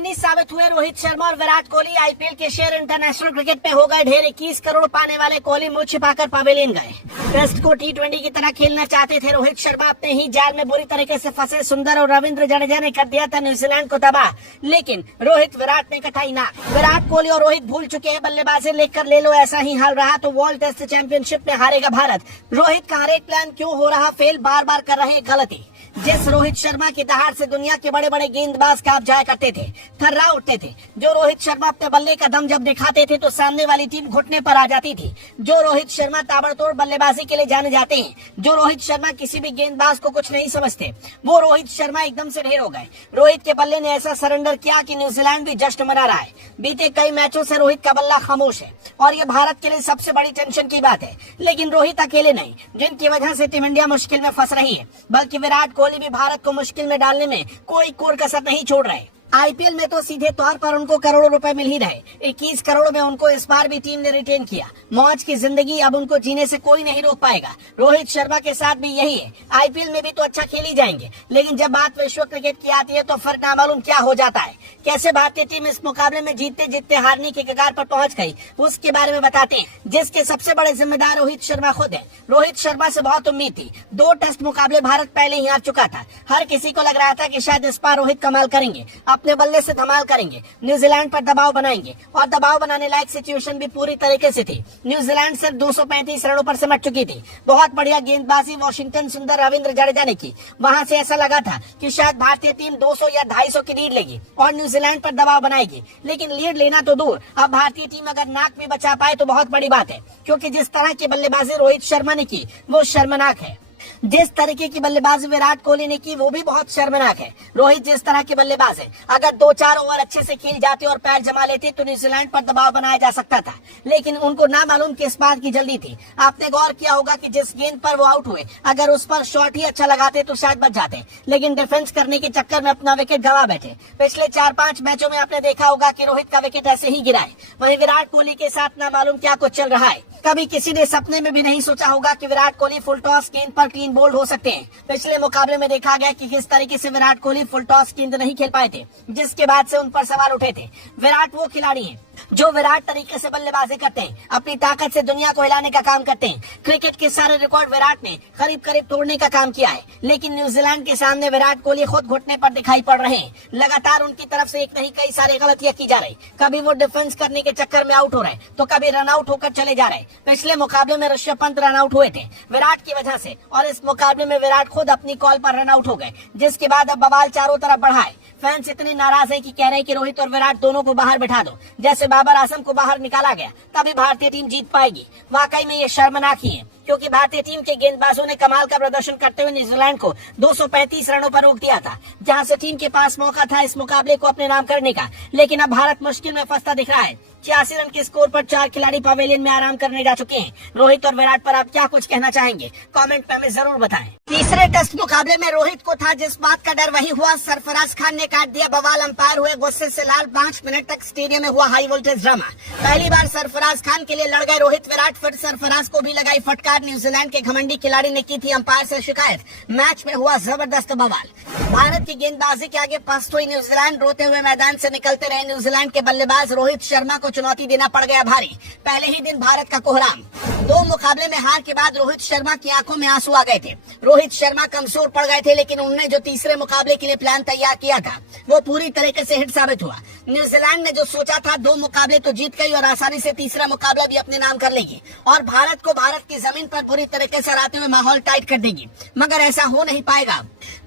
चवन्नी साबित हुए रोहित शर्मा और विराट कोहली। आईपीएल के शेयर इंटरनेशनल क्रिकेट पे हो गए ढेर। 21 करोड़ पाने वाले कोहली मुंह छिपाकर पवेलियन गए। टेस्ट को T20 की तरह खेलना चाहते थे रोहित शर्मा, अपने ही जाल में बुरी तरीके से फंसे। सुंदर और रविंद्र जडेजा ने कर दिया था न्यूजीलैंड को तबाह, लेकिन रोहित विराट ने कटाई ना। विराट कोहली और रोहित भूल चुके हैं बल्लेबाजी लेकर ले लो। ऐसा ही हाल रहा तो वर्ल्ड टेस्ट चैंपियनशिप में हारेगा भारत। रोहित का हर एक प्लान क्यों हो रहा फेल, बार बार कर रहे गलती। जिस रोहित शर्मा की दहाड़ से दुनिया के बड़े बड़े गेंदबाज कांप जाया करते थे, थर्रा उठते थे। जो रोहित शर्मा अपने बल्ले का दम जब दिखाते थे तो सामने वाली टीम घुटने पर आ जाती थी। जो रोहित शर्मा ताबड़तोड़ बल्लेबाजी के लिए जाने जाते हैं, जो रोहित शर्मा किसी भी गेंदबाज को कुछ नहीं समझते, वो रोहित शर्मा एकदम से ढेर हो गए। रोहित के बल्ले ने ऐसा सरेंडर किया कि न्यूजीलैंड भी जश्न मना रहा है। बीते कई मैचों से रोहित का बल्ला खामोश है और ये भारत के लिए सबसे बड़ी टेंशन की बात है। लेकिन रोहित अकेले नहीं, जिनकी वजह से टीम इंडिया मुश्किल में फंस रही है, बल्कि विराट कोहली भी भारत को मुश्किल में डालने में कोई कोर कसर नहीं छोड़ रहे। आईपीएल में तो सीधे तौर पर उनको करोड़ों रुपए मिल ही रहे। 21 करोड़ में उनको इस बार भी टीम ने रिटेन किया। मौज की जिंदगी अब उनको जीने से कोई नहीं रोक पाएगा। रोहित शर्मा के साथ भी यही है। आईपीएल में भी तो अच्छा खेल ही जाएंगे, लेकिन जब बात विश्व क्रिकेट की आती है तो फर्क नामालूम क्या हो जाता है। कैसे भारतीय टीम इस मुकाबले में जीतते जीतते हारने के कगार पर पहुंच गई, उसके बारे में बताते हैं, जिसके सबसे बड़े जिम्मेदार रोहित शर्मा खुद है। रोहित शर्मा से बहुत उम्मीद थी। 2 टेस्ट मुकाबले भारत पहले ही हार चुका था। हर किसी को लग रहा था कि शायद इस बार रोहित कमाल करेंगे, अपने बल्ले से धमाल करेंगे, न्यूजीलैंड पर दबाव बनाएंगे। और दबाव बनाने लायक सिचुएशन भी पूरी तरीके से थी। न्यूजीलैंड सिर्फ 235 रनों पर सिमट चुकी थी। बहुत बढ़िया गेंदबाजी वॉशिंगटन सुंदर रविंद्र जडेजा ने की। वहां से ऐसा लगा था कि शायद भारतीय टीम 200 या 250 की लीड लेगी और न्यूजीलैंड पर दबाव बनाएगी। लेकिन लीड लेना तो दूर, अब भारतीय टीम अगर नाक भी बचा पाए तो बहुत बड़ी बात है, क्योंकि जिस तरह की बल्लेबाजी रोहित शर्मा ने की वो शर्मनाक है। जिस तरीके की बल्लेबाजी विराट कोहली ने की वो भी बहुत शर्मनाक है। रोहित जिस तरह के बल्लेबाज है, अगर 2-4 ओवर अच्छे से खेल जाते और पैर जमा लेते तो न्यूजीलैंड पर दबाव बनाया जा सकता था। लेकिन उनको ना मालूम किस बात की जल्दी थी। आपने गौर किया होगा कि जिस गेंद पर वो आउट हुए, अगर उस पर शॉट ही अच्छा लगाते तो शायद बच जाते, लेकिन डिफेंस करने के चक्कर में अपना विकेट गंवा बैठे। पिछले 4-5 मैचों में आपने देखा होगा कि रोहित का विकेट ऐसे ही गिरा है। वहीं विराट कोहली के साथ ना मालूम क्या कुछ चल रहा है। कभी किसी ने सपने में भी नहीं सोचा होगा कि विराट कोहली फुल टॉस गेंद पर क्लीन बोल्ड हो सकते हैं। पिछले मुकाबले में देखा गया कि किस तरीके से विराट कोहली फुल टॉस गेंद नहीं खेल पाए थे, जिसके बाद से उन पर सवाल उठे थे। विराट वो खिलाड़ी हैं जो विराट तरीके से बल्लेबाजी करते हैं, अपनी ताकत से दुनिया को हिलाने का काम करते हैं। क्रिकेट के सारे रिकॉर्ड विराट ने करीब करीब तोड़ने का काम किया है। लेकिन न्यूजीलैंड के सामने विराट कोहली खुद घुटने पर दिखाई पड़ रहे हैं। लगातार उनकी तरफ से एक नहीं कई सारी गलतियां की जा रही। कभी वो डिफेंस करने के चक्कर में आउट हो रहे, तो कभी रन आउट होकर चले जा रहे। पिछले मुकाबले में ऋषभ पंत रन आउट हुए थे विराट की वजह से, और इस मुकाबले में विराट खुद अपनी कॉल पर रन आउट हो गए, जिसके बाद अब बवाल चारों तरफ बढ़ा है। फैंस इतने नाराज हैं कि कह रहे हैं कि रोहित और विराट दोनों को बाहर बिठा दो। जैसे बाबर आजम को बाहर निकाला गया, तभी भारतीय टीम जीत पाएगी। वाकई में ये शर्मनाक ही है, क्योंकि भारतीय टीम के गेंदबाजों ने कमाल का प्रदर्शन करते हुए न्यूजीलैंड को 235 रनों पर रोक दिया था, जहां से टीम के पास मौका था इस मुकाबले को अपने नाम करने का। लेकिन अब भारत मुश्किल में फंसता दिख रहा है। 86 रन के स्कोर पर 4 खिलाड़ी पवेलियन में आराम करने जा चुके हैं। रोहित और विराट पर आप क्या कुछ कहना चाहेंगे, कमेंट में हमें जरूर बताएं। तीसरे टेस्ट मुकाबले में रोहित को था जिस बात का डर, वही हुआ। सरफराज खान ने काट दिया बवाल, अंपायर हुए गुस्से से लाल। 5 मिनट तक स्टेडियम में हुआ हाई वोल्टेज ड्रामा। पहली बार सरफराज खान के लिए लड़ गए रोहित विराट, फिर सरफराज को भी लगाई फटकार। न्यूजीलैंड के घमंडी खिलाड़ी ने की थी अंपायर से शिकायत। मैच में हुआ जबरदस्त बवाल। भारत की गेंदबाजी के आगे पस्त हुई न्यूजीलैंड, रोते हुए मैदान से निकलते रहे न्यूजीलैंड के बल्लेबाज। रोहित शर्मा को चुनौती देना पड़ गया भारी। पहले ही दिन भारत का कोहराम। 2 मुकाबले में हार के बाद रोहित शर्मा की आंखों में आंसू आ गए थे। रोहित शर्मा कमजोर पड़ गए थे, लेकिन उन्होंने जो तीसरे मुकाबले के लिए प्लान तैयार किया था वो पूरी तरीके से हिट साबित हुआ। न्यूजीलैंड ने जो सोचा था 2 मुकाबले तो जीत गई और आसानी से तीसरा मुकाबला भी अपने नाम कर लेगी और भारत को भारत की जमीन पर पूरी तरीके से हराते हुए माहौल टाइट कर देगी। मगर ऐसा हो नहीं पाएगा,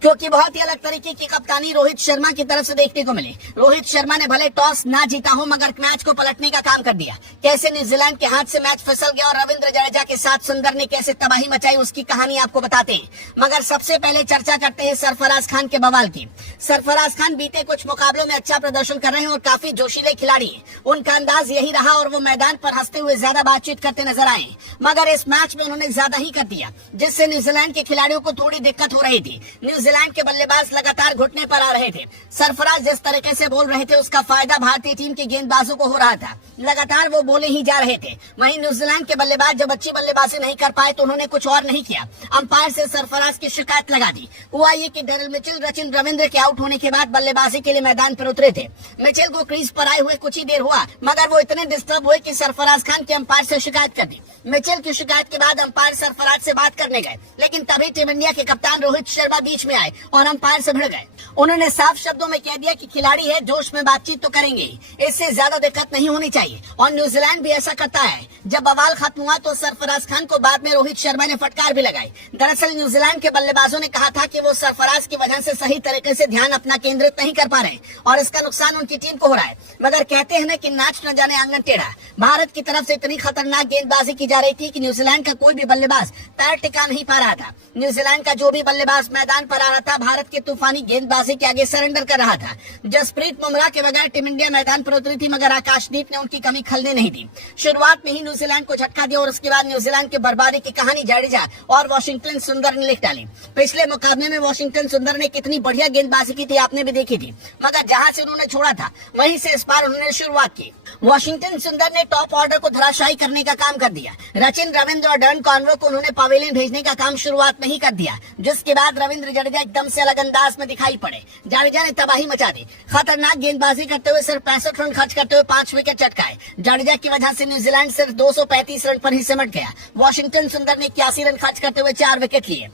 क्योंकि बहुत ही अलग तरीके की कप्तानी रोहित शर्मा की तरफ से देखने को मिली। रोहित शर्मा ने भले टॉस ना जीता हो, मगर मैच को पलटने का काम कर दिया। कैसे न्यूजीलैंड के हाथ से मैच फिसल गया और रविंद्र जडेजा के साथ सुंदर ने कैसे तबाही मचाई, उसकी कहानी आपको बताते हैं। मगर सबसे पहले चर्चा करते हैं सरफराज खान के बवाल की। सरफराज खान बीते कुछ मुकाबलों में अच्छा प्रदर्शन कर रहे हैं और काफी जोशीले खिलाड़ी हैं। उनका अंदाज यही रहा और वो मैदान पर हंसते हुए ज्यादा बातचीत करते नजर आए। मगर इस मैच में उन्होंने ज्यादा ही कर दिया, जिससे न्यूजीलैंड के खिलाड़ियों को थोड़ी दिक्कत हो रही थी। न्यूजीलैंड के बल्लेबाज लगातार घुटने पर आ रहे थे। सरफराज जिस तरीके से बोल रहे थे उसका फायदा भारतीय टीम के गेंदबाजों को हो रहा था। लगातार वो बोले ही जा रहे थे। वहीं न्यूजीलैंड के बल्लेबाज बाद जब अच्छी बल्लेबाजी नहीं कर पाए तो उन्होंने कुछ और नहीं किया, अंपायर से सरफराज की शिकायत लगा दी। हुआ ये कि डेरिल मिचेल रचिन रविंद्र के आउट होने के बाद बल्लेबाजी के लिए मैदान पर उतरे थे। मिचेल को क्रीज पर आए हुए कुछ ही देर हुआ, मगर वो इतने डिस्टर्ब हुए कि सरफराज खान के अंपायर से शिकायत कर दी। मिचेल की शिकायत के बाद अंपायर सरफराज से बात करने गए, लेकिन तभी टीम इंडिया के कप्तान रोहित शर्मा बीच में आए और अंपायर से भिड़ गए। उन्होंने साफ शब्दों में कह दिया कि खिलाड़ी है, जोश में बातचीत तो करेंगे, इससे ज्यादा दिक्कत नहीं होनी चाहिए। और न्यूजीलैंड भी ऐसा करता है। जब बवाल खत्म हुआ तो सरफराज खान को बाद में रोहित शर्मा ने फटकार भी लगाई। दरअसल न्यूजीलैंड के बल्लेबाजों ने कहा था कि वो सरफराज की वजह से सही तरीके से ध्यान अपना केंद्रित नहीं कर पा रहे और इसका नुकसान उनकी टीम को हो रहा है। मगर कहते हैं ना कि नाच न जाने आंगन टेढ़ा। भारत की तरफ से इतनी खतरनाक गेंदबाजी की जा रही थी कि न्यूजीलैंड का कोई भी बल्लेबाज पैर टिका नहीं पा रहा था। न्यूजीलैंड का जो भी बल्लेबाज मैदान पर आ रहा था, भारत की तूफानी गेंदबाजी के आगे सरेंडर कर रहा था। जसप्रीत बुमराह के बगैर टीम इंडिया मैदान पर उतरी थी, मगर आकाशदीप ने उनकी कमी खलने नहीं दी। शुरुआत में ही न्यूजीलैंड को झटका दिया और उसके बाद न्यूजीलैंड की बर्बादी की कहानी जडेजा और वॉशिंगटन सुंदर ने लिख डाली। पिछले मुकाबले में वॉशिंगटन सुंदर ने कितनी बढ़िया गेंदबाजी की थी आपने भी देखी थी, मगर जहां से उन्होंने छोड़ा था वहीं से इस बार उन्होंने शुरुआत की। वॉशिंगटन सुंदर ने टॉप ऑर्डर को धराशायी करने का काम कर दिया। रचिन रविंद्र और डर्न कॉनरो को उन्होंने पवेलियन भेजने का काम शुरुआत में ही कर दिया, जिसके बाद रविंद्र जडेजा एकदम से अलग अंदाज में दिखाई पड़े। जडेजा ने तबाही मचा दी। खतरनाक गेंदबाजी करते हुए सिर्फ 65 रन खर्च करते हुए 5 विकेट चटकाए। जडेजा की वजह से न्यूजीलैंड सिर्फ 235 रन पर ही सिमट गया। वॉशिंगटन सुंदर ने 81 रन खर्च करते हुए 4 विकेट लिए।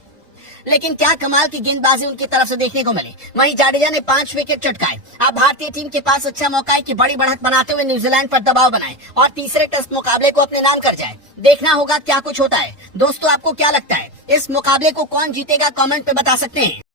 लेकिन क्या कमाल की गेंदबाजी उनकी तरफ से देखने को मिली। वहीं जडेजा ने 5 विकेट चटकाए। अब भारतीय टीम के पास अच्छा मौका है कि बड़ी बढ़त बनाते हुए न्यूजीलैंड पर दबाव बनाए और तीसरे टेस्ट मुकाबले को अपने नाम कर जाए। देखना होगा क्या कुछ होता है। दोस्तों, आपको क्या लगता है, इस मुकाबले को कौन जीतेगा? कमेंट में बता सकते हैं।